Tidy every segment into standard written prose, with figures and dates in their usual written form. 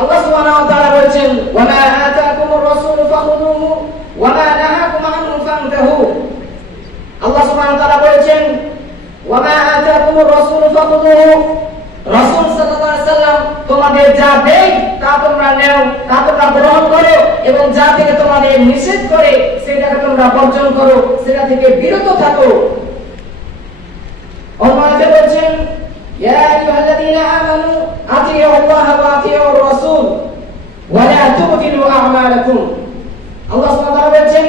আল্লাহ সুবহানাহু ওয়া তাআলা বলেন ওয়া মা আতাকুমুর রাসূলু ফাখুযুহু ওয়া মা নাহাকুম আনহু ফান্তাহু। আল্লাহ সুবহানাহু ওয়া তাআলা বলেন ওয়া মা আতাকুমুর রাসূলু ফাখুযুহু, রাসূল সাল্লাল্লাহু আলাইহি সাল্লাম তোমাদের যা দেয় তা তোমরা নাও, তা তোমরা গ্রহণ করো, এবং যা থেকে তোমাদের নিষেধ করে সেটাকে তোমরা বর্জন করো, সেটা থেকে বিরত থাকো। আল্লাহ বলেন ইয়া আইয়ুহাল্লাযীনা আমানু আতিউ আল্লাহ ওয়া আতিউ আর-রাসূল ওয়া লা তুবতিলু আ'মালাকুম। আল্লাহ সুবহানাহু ওয়া তাআলা বলেন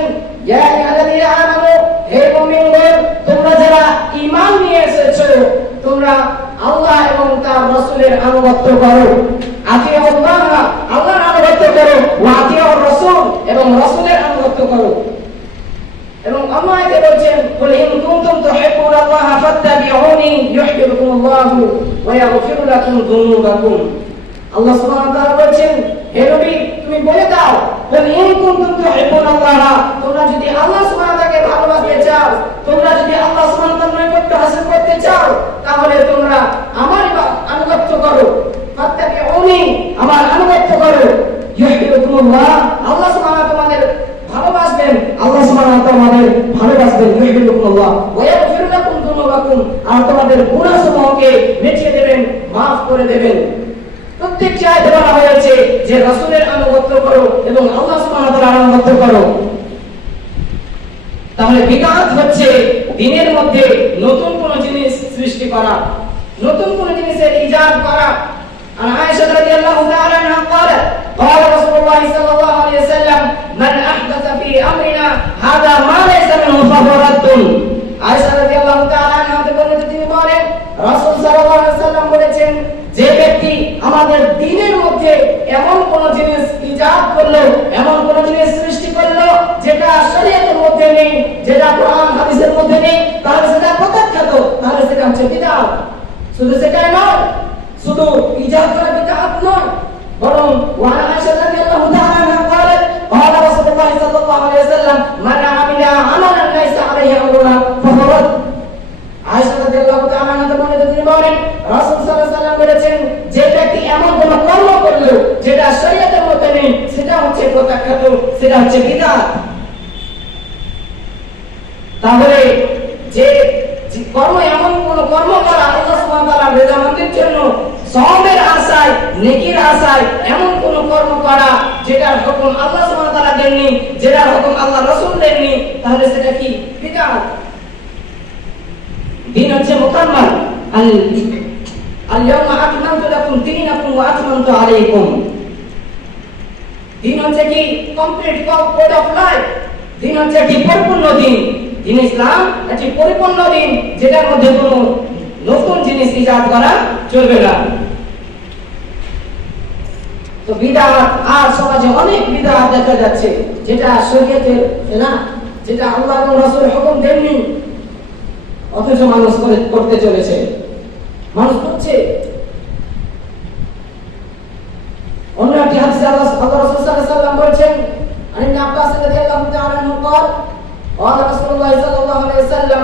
ইয়া আইয়ুহাল্লাযীনা আমানু, হে মুমিনগণ, তোমরা যারা ঈমান নিয়ে এসেছো তোমরা আল্লাহ এবং তার রাসূলের আনুগত্য করো। আতিউ আল্লাহ, আল্লাহর আনুগত্য করো, ওয়া আতিউ আর-রাসূল, এবং রাসূলের আনুগত্য করো। এবং আল্লাহ এতে বলেন কুল ইন কুনতুম তুহিব্বুনাল্লাহ ফাত্তাবিউনি ইউহিব্বুকুমুল্লাহু ওয়া ইয়াগফির লাকুম যুনুবাকুম। আল্লাহ সুবহানাহু ওয়া তাআলা বলেন হে নবী তুমি বলে দাও কুল ইন কুনতুম তুহিব্বুনাল্লাহ, তোমরা যদি আল্লাহ সুবহানাহু ওয়া তাআলাকে ভালোবাসতে চাও, তোমরা যদি আল্লাহ সুবহানাহু ওয়া তাআলার নৈকট্য হাসিল করতে চাও, তাহলে তোমরা আমার আনুগত্য করো। ফাত্তাবিউনি, আমার আনুগত্য করো। ইউহিব্বুকুমুল্লাহ, আল্লাহ সুবহানাহু ওয়া তাআলা তোমাদের ভালোবাসবেন, আল্লাহ সুবহানাহু ওয়া তাআলা তোমাদের ভালোবাসবেন। ইউহিব্বুকুমুল্লাহ ওয়া ইয়াগফির লাকুম যুনুবাকুম, আর তোমাদের গুনাহসমূহকে মিটিয়ে দেবেন, maaf করে দেবেন। প্রত্যেকটি আয়াতে বলা হয়েছে যে রাসূলের আনুগত্য করো এবং আল্লাহ সুবহানাহু ওয়া তাআলার আনুগত্য করো। তাহলে বিদআত হচ্ছে দ্বীনের মধ্যে নতুন কোন জিনিস সৃষ্টি করা, নতুন কোন জিনিসের ইজাদ করা। আর আয়েশা রাদিয়াল্লাহু তাআলা আনহা قالت قال رسول الله صلى الله عليه وسلم من احدث في امرنا هذا ما ليس منه فهو رد। আয়েশা রাদিয়াল্লাহু তাআলা আনহা তিনি বলেন রাসূল সাল্লাল্লাহু আলাইহি ওয়াসাল্লাম বলেছেন যে ব্যক্তি আমাদের দ্বীনের মধ্যে এমন কোন জিনিস ইজাদ করলো, এমন কোন জিনিস সৃষ্টি করলো যেটা শরীয়তের মধ্যে নেই, যেটা কোরআন হাদিসের মধ্যে নেই, তাহলে সেটা প্রত্যাখ্যাত, তাহলে সেটা হচ্ছে বিদআত। শুধু সেটাই নয়, শুধু ইজাদ করা বিদআত নয়, বরং ওয়া আয়েশা রাদিয়াল্লাহু তাআলা আনহা قالت قال رسول الله صلى الله عليه وسلم من عمل عملا ليس عليه امرنا فهو رد। আয়েশা রাদিয়াল্লাহু তাআলা আনহা তিনি বলেন রাসূল সাল্লাল্লাহু আলাইহি ওয়াসাল্লাম বলেছেন যে ব্যক্তি এমন কোন কর্ম করলো যেটা শরীয়তের মধ্যে নেই, সেটা হচ্ছে প্রত্যাখ্যাত, সেটা হচ্ছে বিদআত। তাহলে যে কর্ম, এমন কোন কর্ম করা আল্লাহ সুবহানাহু ওয়া তাআলার রেজামতের জন্য, সওয়াবের আশায়, নেকির আশায় এমন কোন কর্ম করা যেটার হুকুম আল্লাহ সুবহানাহু ওয়া তাআলা দেননি, যেটার হুকুম আল্লাহ রাসূল দেননি, তাহলে সেটা কি? বিদআত। দ্বীন হচ্ছে মুকাম্মাল। আল-ইয়াওমা আকমালতু লাকুম দীনাকুম ওয়া আতমামতু আলাইকুম। দ্বীন হচ্ছে কি? Complete code of life. দ্বীন হচ্ছে কি? পরিপূর্ণ দ্বীন। দ্বীন ইসলাম একটি পরিপূর্ণ দ্বীন, যেটার মধ্যে কোনো নতুন জিনিস ইজাদ করা চলবে না। তো বিদআত, আর সমাজে অনেক বিদআত দেখা যাচ্ছে যেটা শরীয়তের না, যেটা আল্লাহ এবং রাসূলের হুকুম দেননি, অথচ মানুষ করতে চলেছে, মানুষ করছে। অন্য একটি হাদিসে আল্লাহ রাসূল সাল্লাল্লাহু আলাইহি ওয়াসাল্লাম বলেছেন عن ابن عباس رضي الله تعالى عنه قال قال رسول الله صلى الله عليه وسلم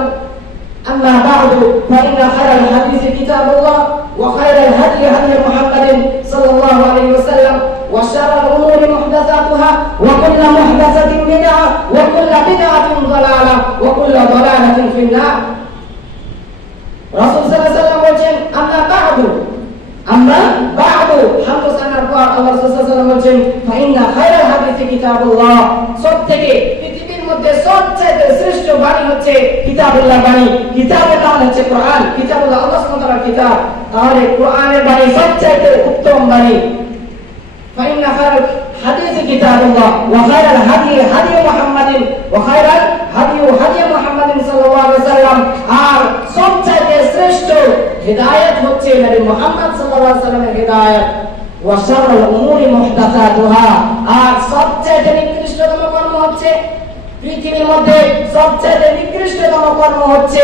أما بعد فإن خير الحديث كتاب الله وخير الهدي هدي محمد صلى الله عليه وسلم وشر الأمور محدثاتها وكل محدثة بدعة وكل بدعة ضلالة وكل ضلالة في النار। রাসূল সাল্লাল্লাহু আলাইহি ওয়াসাল্লাম বলেন আমরা বা'দু হামসানার পর আল্লাহ রাসূল সাল্লাল্লাহু আলাইহি ওয়াসাল্লাম বলেন ফাইন্না খায়রাল হাদিসি কিতাবুল্লাহ, সবথেকে পৃথিবীর মধ্যে সবচেয়ে শ্রেষ্ঠ বাণী হচ্ছে কিতাবুল্লাহ বাণী। কিতাবুল্লাহ হচ্ছে কোরআন, কিতাবুল্লাহ আল্লাহ সুবহানাহু ওয়া তাআলার কিতাব, তাহলে কোরআনের বাণী সবচেয়ে উত্তম বাণী। ফাইন্না খায়রাল হাদিসি কিতাবুল্লাহ ওয়া খায়রাল হাদি হাদি মুহাম্মাদিন ওয়া খায়রাল হাদি হাদি মুহাম্মাদিন সাল্লাল্লাহু আলাইহি ওয়াসাল্লাম, আর সবচেয়ে শ্রেষ্ঠ হিদায়াত হচ্ছে নবী মুহাম্মদ সাল্লাল্লাহু আলাইহি ওয়াসাল্লামের হিদায়াত। ওয়া শাররুল উমুরি মুহদাসাতুহা, আর সবচেয়ে নিকৃষ্টতম কর্ম হচ্ছে, পৃথিবীর মধ্যে সবচেয়ে নিকৃষ্টতম কর্ম হচ্ছে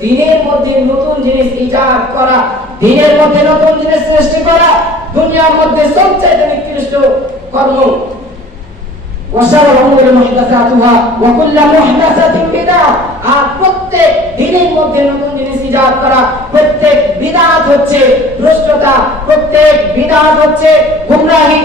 দ্বীনের মধ্যে নতুন জিনিস ইজাদ করা, দ্বীনের মধ্যে নতুন জিনিস সৃষ্টি করা। দুনিয়ার মধ্যে সবচেয়ে নিকৃষ্ট কর্ম। وشر الأمور محدثاتها وكل محدثة بدعة। আর প্রত্যেক দিনের মধ্যে নতুন জিনিস ইজাদ করা, প্রত্যেক বিদআত হচ্ছে ভ্রষ্টতা, প্রত্যেক বিদআত হচ্ছে গুমরাহি,